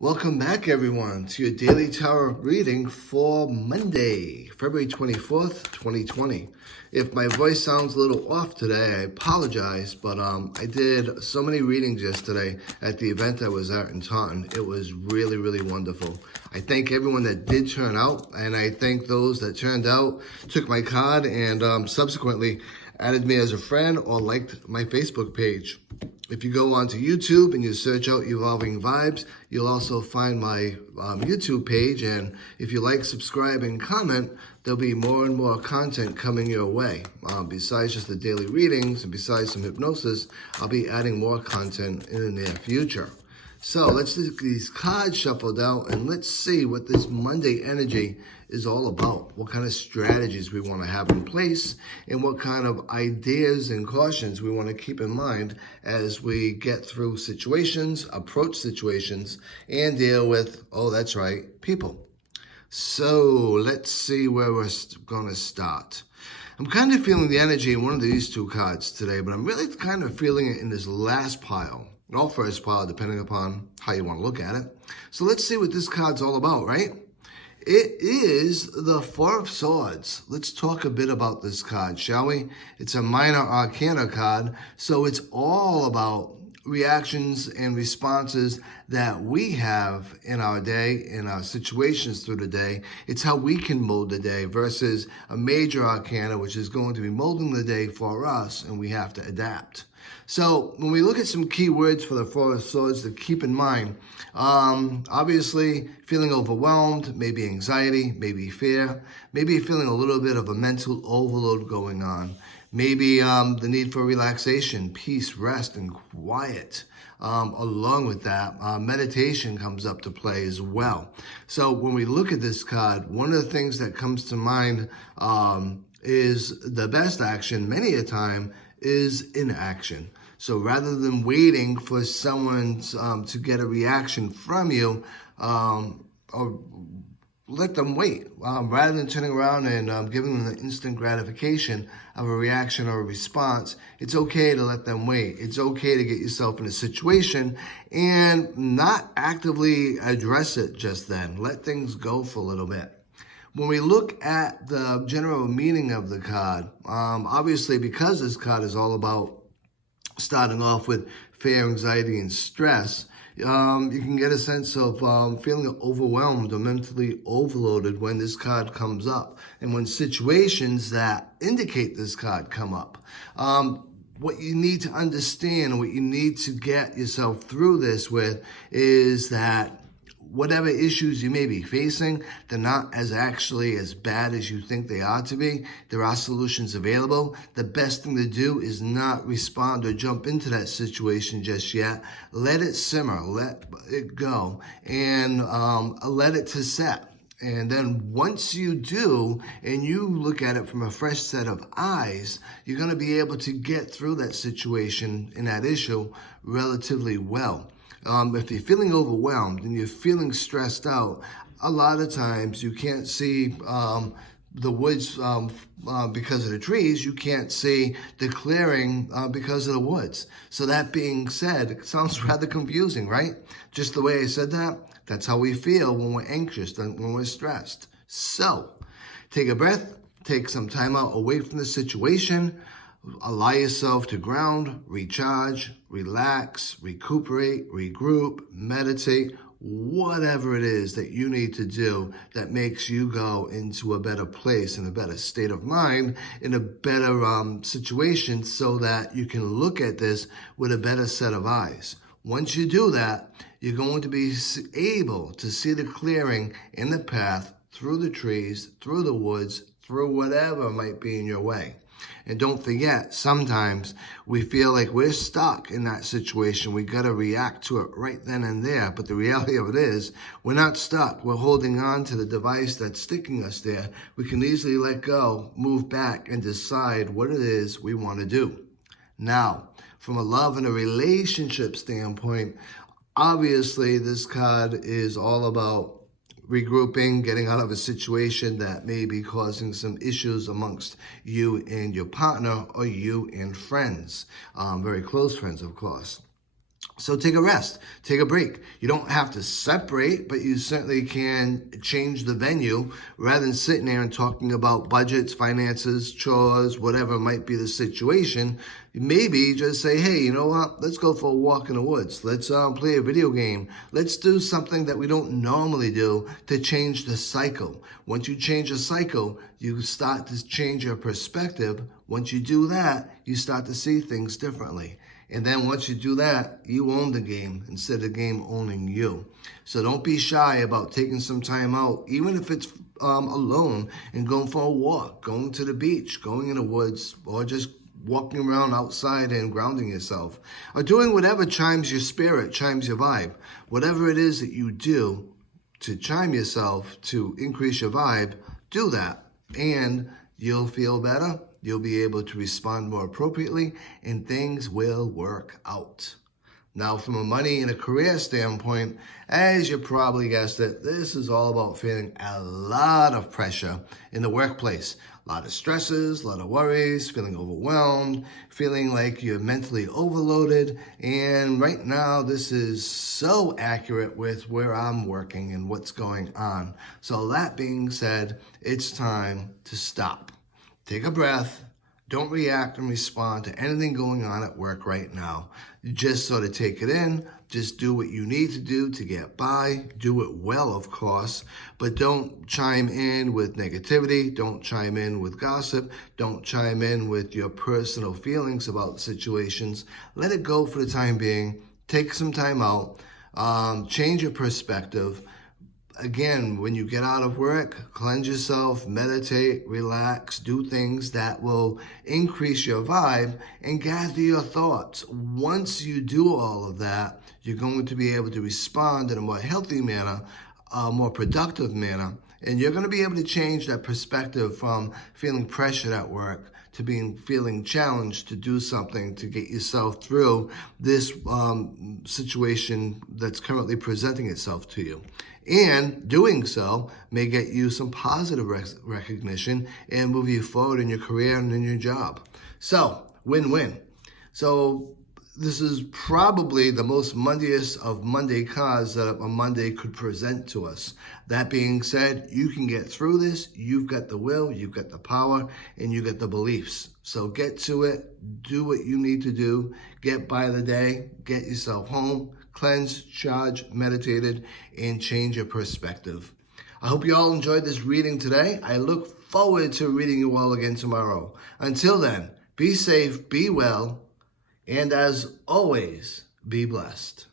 Welcome back, everyone, to your Daily Tarot reading for Monday, February 24th, 2020. If my voice sounds a little off today, I apologize, but I did so many readings yesterday at the event I was at in Taunton. It was really, really wonderful. I thank everyone that did turn out, and I thank those that turned out, took my card, and subsequently added me as a friend or liked my Facebook page. If you go onto YouTube and you search out Evolving Vibes, you'll also find my YouTube page. And if you like, subscribe, and comment, there'll be more and more content coming your way. Besides just the daily readings and besides some hypnosis, I'll be adding more content in the near future. So let's get these cards shuffled out and let's see what this Monday energy is all about. What kind of strategies we want to have in place and what kind of ideas and cautions we want to keep in mind as we get through situations, approach situations, and deal with, oh, that's right, people. So let's see where we're going to start. I'm kind of feeling the energy in one of these two cards today, but I'm really kind of feeling it in this last pile. Or first pile, depending upon how you want to look at it. So let's see what this card's all about, right? It is the Four of Swords. Let's talk a bit about this card, shall we? It's a minor arcana card, so it's all about reactions and responses that we have in our day, in our situations through the day. It's how we can mold the day versus a major arcana, which is going to be molding the day for us, and we have to adapt. So when we look at some key words for the Four of Swords to keep in mind, obviously feeling overwhelmed, maybe anxiety, maybe fear, maybe feeling a little bit of a mental overload going on, maybe the need for relaxation, peace, rest, and quiet. Along with that, meditation comes up to play as well. So when we look at this card, one of the things that comes to mind is the best action many a time is inaction. So rather than waiting for someone to get a reaction from you, or let them wait, rather than turning around and giving them the instant gratification of a reaction or a response, it's okay to let them wait. It's okay to get yourself in a situation and not actively address it just then. Let things go for a little bit. When we look at the general meaning of the card, obviously because this card is all about starting off with fear, anxiety, and stress, you can get a sense of feeling overwhelmed or mentally overloaded when this card comes up and when situations that indicate this card come up. What you need to understand, what you need to get yourself through this with is that whatever issues you may be facing, they're not as bad as you think they are to be. There are solutions available. The best thing to do is not respond or jump into that situation just yet. Let it simmer, let it go, and let it to set. And then once you do, and you look at it from a fresh set of eyes, you're going to be able to get through that situation and that issue relatively well. If you're feeling overwhelmed and you're feeling stressed out, a lot of times you can't see the woods because of the trees. You can't see the clearing because of the woods. So that being said, it sounds rather confusing, right? Just the way I said that, that's how we feel when we're anxious, when we're stressed. So take a breath, take some time out away from the situation. Allow yourself to ground, recharge, relax, recuperate, regroup, meditate, whatever it is that you need to do that makes you go into a better place, in a better state of mind, in a better situation so that you can look at this with a better set of eyes. Once you do that, you're going to be able to see the clearing in the path, through the trees, through the woods, through whatever might be in your way. And don't forget, sometimes we feel like we're stuck in that situation. We got to react to it right then and there. But the reality of it is, we're not stuck. We're holding on to the device that's sticking us there. We can easily let go, move back, and decide what it is we want to do. Now, from a love and a relationship standpoint, obviously this card is all about regrouping, getting out of a situation that may be causing some issues amongst you and your partner or you and friends, very close friends, of course. So take a rest, take a break. You don't have to separate, but you certainly can change the venue rather than sitting there and talking about budgets, finances, chores, whatever might be the situation. Maybe just say, hey, you know what? Let's go for a walk in the woods. Let's play a video game. Let's do something that we don't normally do to change the cycle. Once you change the cycle, you start to change your perspective. Once you do that, you start to see things differently. And then once you do that, you own the game instead of the game owning you. So don't be shy about taking some time out, even if it's alone, and going for a walk, going to the beach, going in the woods, or just walking around outside and grounding yourself, or doing whatever chimes your spirit, chimes your vibe. Whatever it is that you do to chime yourself, to increase your vibe, do that. And you'll feel better. You'll be able to respond more appropriately, and things will work out. Now, from a money and a career standpoint, as you probably guessed it, this is all about feeling a lot of pressure in the workplace. A lot of stresses, a lot of worries, feeling overwhelmed, feeling like you're mentally overloaded. And right now, this is so accurate with where I'm working and what's going on. So that being said, it's time to stop. Take a breath. Don't react and respond to anything going on at work right now. Just sort of take it in. Just do what you need to do to get by. Do it well, of course, but don't chime in with negativity. Don't chime in with gossip. Don't chime in with your personal feelings about situations. Let it go for the time being. Take some time out. Change your perspective. Again, when you get out of work, cleanse yourself, meditate, relax, do things that will increase your vibe and gather your thoughts. Once you do all of that, you're going to be able to respond in a more healthy manner, a more productive manner, and you're going to be able to change that perspective from feeling pressured at work to feeling challenged to do something to get yourself through this situation that's currently presenting itself to you. And doing so may get you some positive recognition and move you forward in your career and in your job. So, win-win. So this is probably the most Mondayest of Monday cards that a Monday could present to us. That being said, you can get through this. You've got the will, you've got the power, and you got the beliefs. So get to it, do what you need to do, get by the day, get yourself home, cleanse, charge, meditated, and change your perspective. I hope you all enjoyed this reading today. I look forward to reading you all again tomorrow. Until then, be safe, be well, and as always, be blessed.